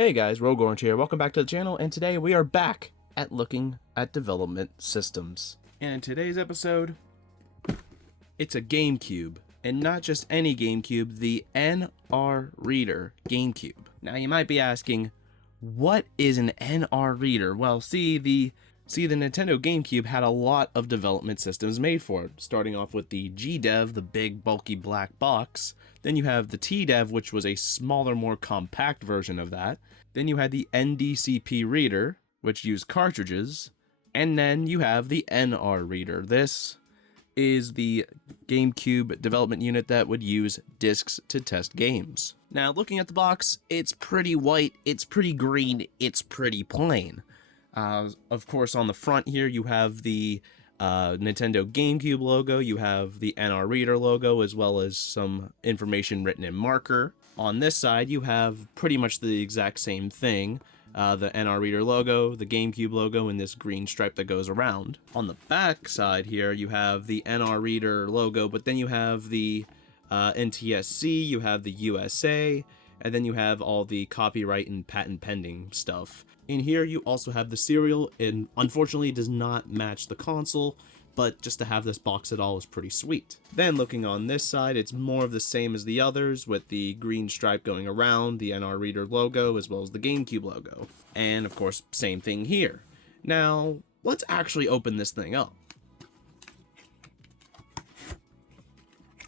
Hey guys, Rogorange here. Welcome back to the channel, and today we are back at looking at development systems. And in today's episode, it's a GameCube, and not just any GameCube, the NR Reader GameCube. Now you might be asking, what is an NR Reader? Well, see, the Nintendo GameCube had a lot of development systems made for it, starting off with the GDev, the big bulky black box. Then you have the TDev, which was a smaller, more compact version of that. Then you had the NDCP Reader, which used cartridges. And then you have the NR Reader. This is the GameCube development unit that would use discs to test games. Now, looking at the box, it's pretty white, it's pretty green, it's pretty plain. Of course, on the front here, you have the Nintendo GameCube logo, you have the NR Reader logo, as well as some information written in marker. On this side, you have pretty much the exact same thing. The NR Reader logo, the GameCube logo, and this green stripe that goes around. On the back side here, you have the NR Reader logo, but then you have the NTSC, you have the USA, and then you have all the copyright and patent pending stuff. In here, you also have the serial, and unfortunately it does not match the console, but just to have this box at all is pretty sweet. Then looking on this side, it's more of the same as the others, with the green stripe going around, the NR Reader logo, as well as the GameCube logo. And of course, same thing here. Now, let's actually open this thing up.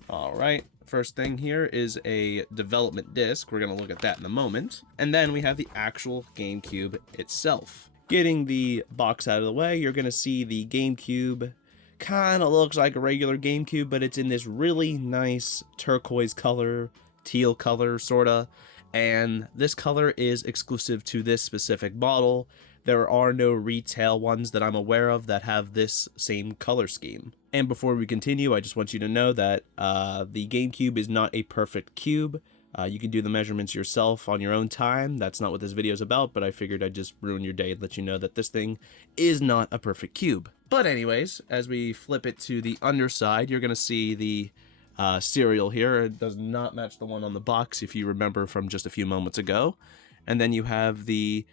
Alright, first thing here is a development disc. We're going to look at that in a moment. And then we have the actual GameCube itself. Getting the box out of the way, you're going to see the GameCube kind of looks like a regular GameCube, but it's in this really nice turquoise color, teal color, sorta. And this color is exclusive to this specific model. There are no retail ones that I'm aware of that have this same color scheme. And before we continue, I just want you to know that the GameCube is not a perfect cube. You can do the measurements yourself on your own time. That's not what this video is about, but I figured I'd just ruin your day and let you know that this thing is not a perfect cube. But anyways, as we flip it to the underside, you're going to see the serial here. It does not match the one on the box, if you remember from just a few moments ago. And then you have the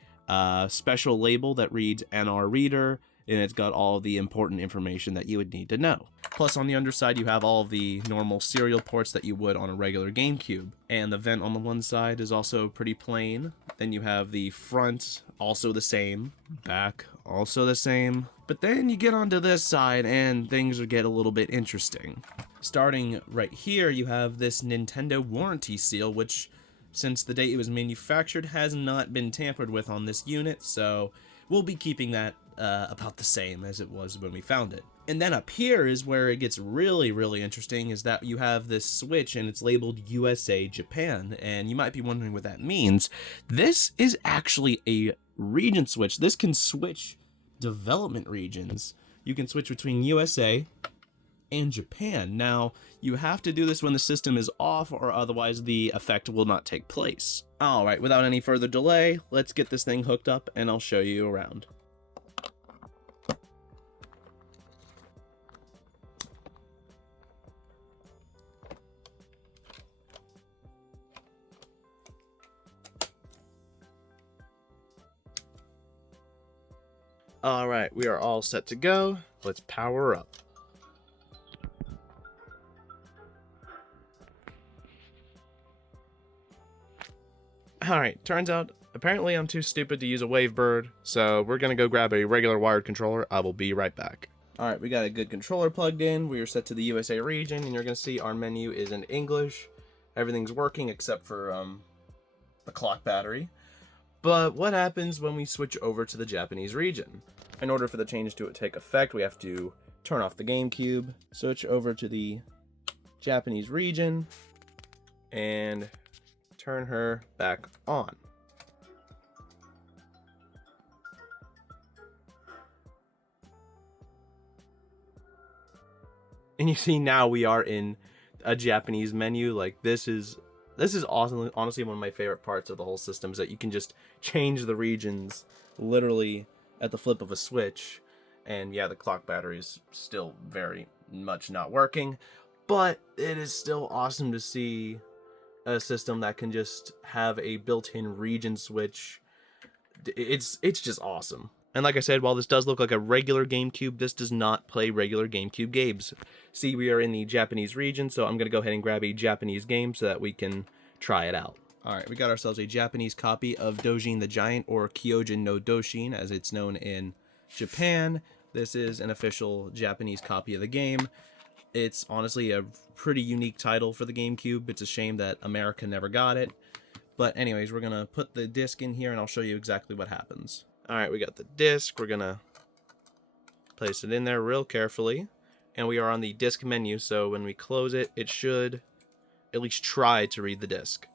special label that reads NR Reader, and it's got all the important information that you would need to know. Plus on the underside, you have all of the normal serial ports that you would on a regular GameCube. And the vent on the one side is also pretty plain. Then you have the front, also the same. Back, also the same. But then you get onto this side and things get a little bit interesting. Starting right here, you have this Nintendo warranty seal, which since the date it was manufactured has not been tampered with on this unit, so we'll be keeping that about the same as it was when we found it. And then up here is where it gets really, really interesting, is that you have this switch and it's labeled USA Japan, and you might be wondering what that means. This is actually a region switch. This can switch development regions. You can switch between USA and Japan. Now, you have to do this when the system is off, or otherwise the effect will not take place. Alright, without any further delay, let's get this thing hooked up and I'll show you around. Alright, we are all set to go. Let's power up. Alright, turns out, apparently I'm too stupid to use a Wavebird, so we're gonna go grab a regular wired controller. I will be right back. Alright, we got a good controller plugged in. We are set to the USA region, and you're gonna see our menu is in English. Everything's working except for the clock battery. But what happens when we switch over to the Japanese region? In order for the change to take effect, we have to turn off the GameCube, switch over to the Japanese region, and turn her back on. And you see now we are in a Japanese menu. Like, this is awesome. Honestly, one of my favorite parts of the whole system is that you can just change the regions literally at the flip of a switch. And yeah, the clock battery is still very much not working, but it is still awesome to see a system that can just have a built-in region switch, it's just awesome. And like I said, while this does look like a regular GameCube, this does not play regular GameCube games. See, we are in the Japanese region, so I'm going to go ahead and grab a Japanese game so that we can try it out. Alright, we got ourselves a Japanese copy of Dojin the Giant, or Kyojin no Doshin, as it's known in Japan. This is an official Japanese copy of the game. It's honestly a pretty unique title for the GameCube. It's a shame that America never got it. But anyways, we're going to put the disc in here and I'll show you exactly what happens. Alright, we got the disc. We're going to place it in there real carefully. And we are on the disc menu, so when we close it, it should at least try to read the disc.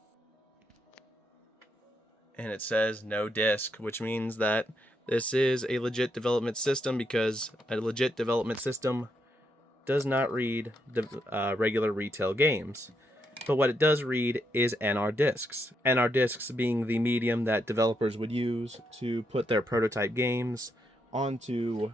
And it says no disc, which means that this is a legit development system, because a legit development system does not read regular retail games. But what it does read is NR discs. NR discs being the medium that developers would use to put their prototype games onto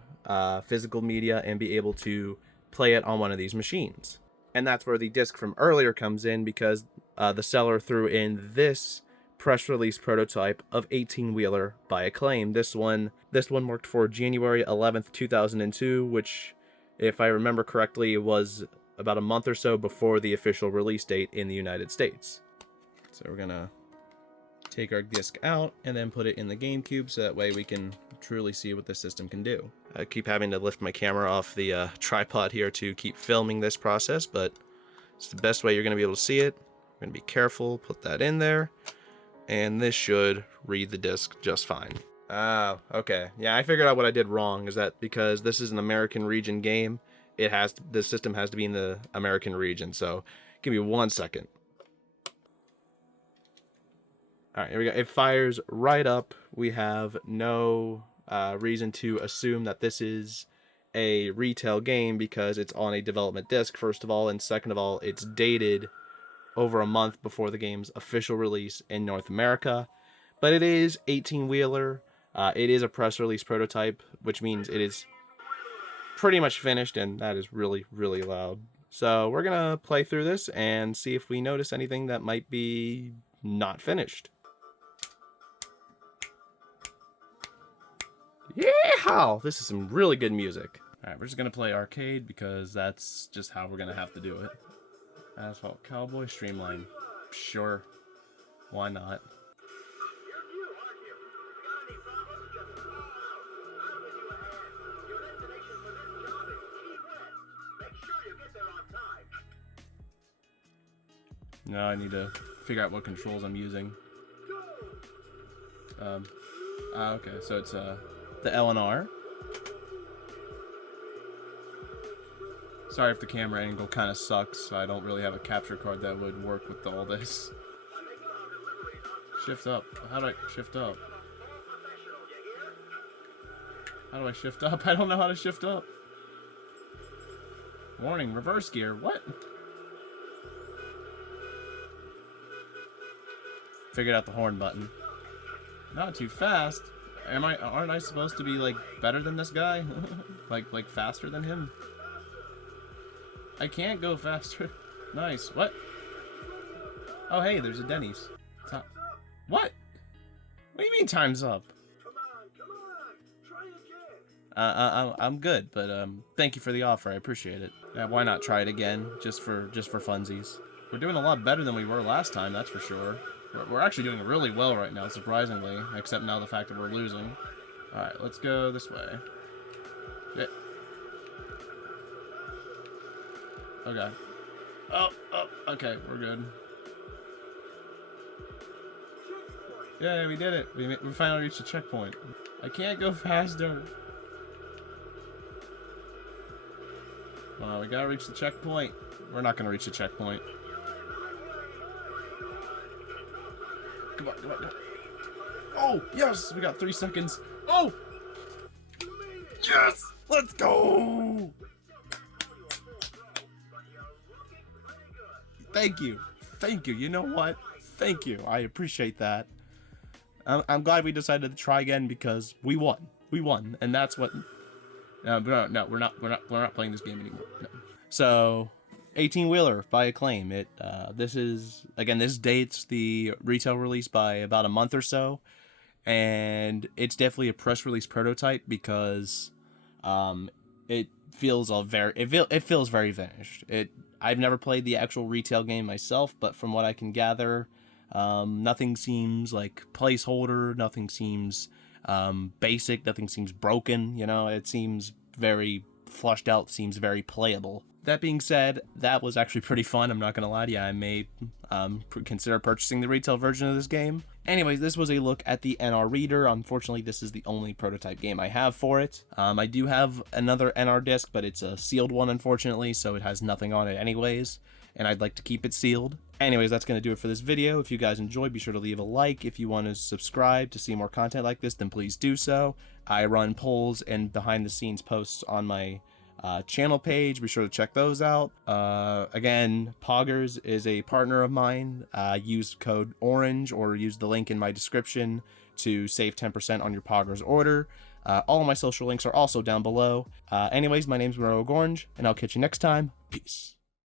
physical media and be able to play it on one of these machines. And that's where the disc from earlier comes in, because the seller threw in this press release prototype of 18-wheeler by Acclaim. This one worked for January 11th, 2002, which, if I remember correctly, was about a month or so before the official release date in the United States. So we're gonna take our disc out and then put it in the GameCube, so that way we can truly see what the system can do. I keep having to lift my camera off the tripod here to keep filming this process, but it's the best way you're gonna be able to see it. We're gonna be careful, put that in there, and this should read the disc just fine. Oh, okay. Yeah, I figured out what I did wrong, is that because this is an American region game, the system has to be in the American region. So give me 1 second. All right, here we go. It fires right up. We have no reason to assume that this is a retail game, because it's on a development disc, first of all, and second of all, it's dated over a month before the game's official release in North America. But it is 18-wheeler. It is a press release prototype, which means it is pretty much finished, and that is really, really loud. So we're gonna play through this and see if we notice anything that might be not finished. Yeehaw! This is some really good music. Alright, we're just gonna play arcade, because that's just how we're gonna have to do it. Asphalt Cowboy Streamline. Sure. Why not? No, I need to figure out what controls I'm using. Okay, so it's the L and R. Sorry if the camera angle kind of sucks. I don't really have a capture card that would work with all this. Shift up. How do I shift up? How do I shift up? I don't know how to shift up. Warning, reverse gear. What? Figured out the horn button. Not too fast. Aren't I supposed to be like better than this guy? like faster than him? I can't go faster. Nice. What? Oh hey, there's a Denny's. What? What do you mean time's up? Come on, try again. I'm good, but thank you for the offer. I appreciate it. Yeah, why not try it again, just for funsies? We're doing a lot better than we were last time, that's for sure. We're actually doing really well right now, surprisingly, except now the fact that we're losing. Alright, let's go this way. Yeah. Okay. Oh, okay, we're good. Yeah, we did it. We finally reached the checkpoint. I can't go faster. We gotta reach the checkpoint. We're not gonna reach the checkpoint. Come on, come on, come on. Oh, yes! We got 3 seconds. Oh! Yes! Let's go! Thank you. Thank you. You know what? Thank you. I appreciate that. I'm glad we decided to try again, because we won. We won, and that's what. No, we're not playing this game anymore. No. So, 18-wheeler by Acclaim. This dates the retail release by about a month or so, and it's definitely a press release prototype because it feels very finished. I've never played the actual retail game myself, but from what I can gather, nothing seems like placeholder, nothing seems basic, nothing seems broken. It seems very flushed out, seems very playable. That being said, that was actually pretty fun. I'm not gonna lie to you. I may consider purchasing the retail version of this game. Anyways, this was a look at the NR Reader. Unfortunately, this is the only prototype game I have for it. I do have another NR disc, but it's a sealed one, unfortunately, so it has nothing on it anyways, and I'd like to keep it sealed. Anyways, that's going to do it for this video. If you guys enjoyed, be sure to leave a like. If you want to subscribe to see more content like this, then please do so. I run polls and behind-the-scenes posts on my channel page. Be sure to check those out. Again, Poggers is a partner of mine. Use code ORANGE or use the link in my description to save 10% on your Poggers order. All of my social links are also down below. Anyways, my name's Rogue Orange, and I'll catch you next time. Peace.